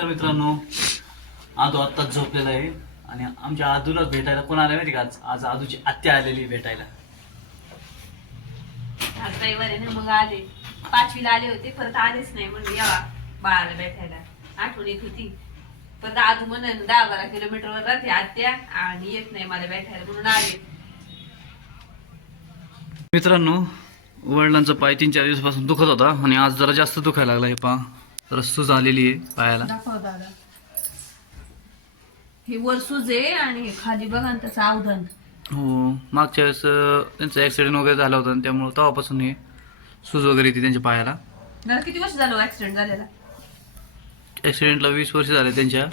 नमस्कार मित्रांनो आदू आत्ताच झोपलेला आहे आणि आमच्या आदूला भेटायला कोण आलं माहिती का? आज आज आदूची आत्या आलेली भेटायला. आज रविवार आहे ना मग आले. पाचवीला आले होते परत आलेच नाही म्हणलं यावा बाळाला भेटायला. आठवण येत होती. परत आजू म्हणून दहा बारा किलोमीटरवर राहते आत्या आणि येत नाही मला भेटायला म्हणून आले. मित्रांनो वडिलांचा पाय तीन चार दिवसापासून दुखत होता आणि आज जरा जास्त दुखायला लागला हे पा जरा सूज आलेली आहे पायाला. दाखव दादा. हे वर सुज आहे आणि हे खाली बघा त्याचं अवधान हो मागच्या वेळेस अं, त्यांचा ऍक्सिडेंट वगैरे झाला होता आणि त्यामुळे तेव्हापासून हे सूज वगैरे येते त्यांच्या पायाला. दादा किती वर्ष झालं ऍक्सिडेंट झालेला? ऍक्सिडेंटला वीस वर्ष झाले त्यांच्या.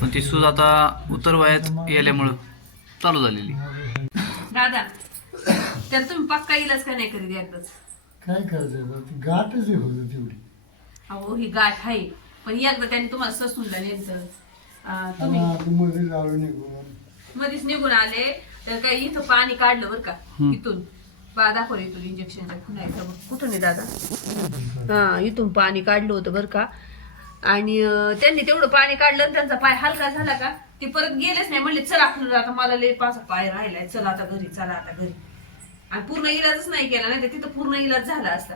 पण ती सूज आता उत्तर वयात गेल्यामुळं चालू झालेली. दादा त्याला तुम्ही पक्का इलाज का नाही करीत एकदाच? काय करायचं? आता? ती गाठच आहे होतं तेवढी. अहो ही गाठ आहे. पण एकदा त्यांनी तुम्हाला ससूनला नेलं तुम्ही? मध्ये जावं निघून. मध्येच निघून आले. तर काही इथं पाणी काढलं बरं का. इथून. बा दाखव इथून इंजेक्शनच्या बघ. कुठून आहे दादा? हा इथून पाणी काढलं होतं बरं का. आणि त्यांनी तेवढं पाणी काढलं त्यांचा पाय हलका झाला का ते परत गेलेच नाही. म्हणले चला आपण आता मला लय पाच पाय राहिलाय. चला आता घरी चला आता घरी. आणि पूर्ण इलाजच नाही केला नाही तर तिथं पूर्ण इलाज झाला असता.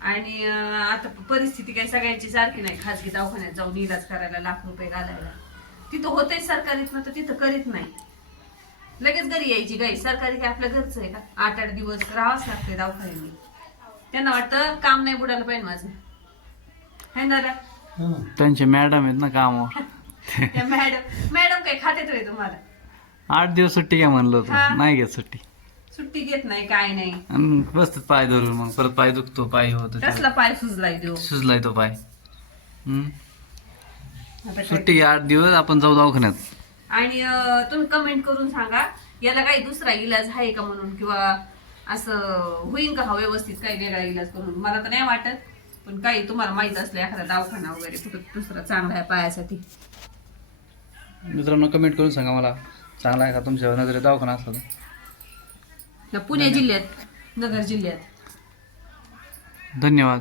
आणि आता परिस्थिती काही सगळ्यांची सारखी नाही. खाजगी दवाखान्यात जाऊन इलाज करायला लाख रुपये घालायला. तिथं होतंय सरकारीत ना तर तिथं करीत नाही. लगेच घरी यायची गाई. सरकारी काय आपल्या घरचं आहे का? आठ आठ दिवस राहावंच लागते दवाखान्याने. त्यांना वाटतं काम नाही बुडायला पाहिजे माझं. है ना रे? त्यांचे मॅडम आहेत ना त्या मॅडम मॅडम काही खात्यात रे तुम्हाला. आठ दिवस सुट्टी घ्या म्हणलं. होतं. नाही घेत सुट्टी. सुट्टी घेत नाही काय नाही. आणि पाय धरून मग परत पाय दुखतो पाय होतो कसला पाय सुजलाय देऊ सुजलाय तो पाय. हम्म. आता काय- सुट्टी आठ दिवस आपण जाऊ दवाखान्यात. आणि अं, तुम्ही कमेंट करून सांगा याला काही दुसरा इलाज आहे का म्हणून? किंवा असं होईन का हा व्यवस्थित काही वेगळा इलाज करून? मला तर नाही वाटत पण काही तुम्हाला माहीत असलं एखादा दवाखाना वगैरे कुठं दुसरा चांगला आहे पायासाठी. मित्रांनो कमेंट करून सांगा मला चांगला आहे का तुमच्या नजरे दवाखाना असला तर. या पुणे जिल्ह्यात नगर जिल्ह्यात. धन्यवाद.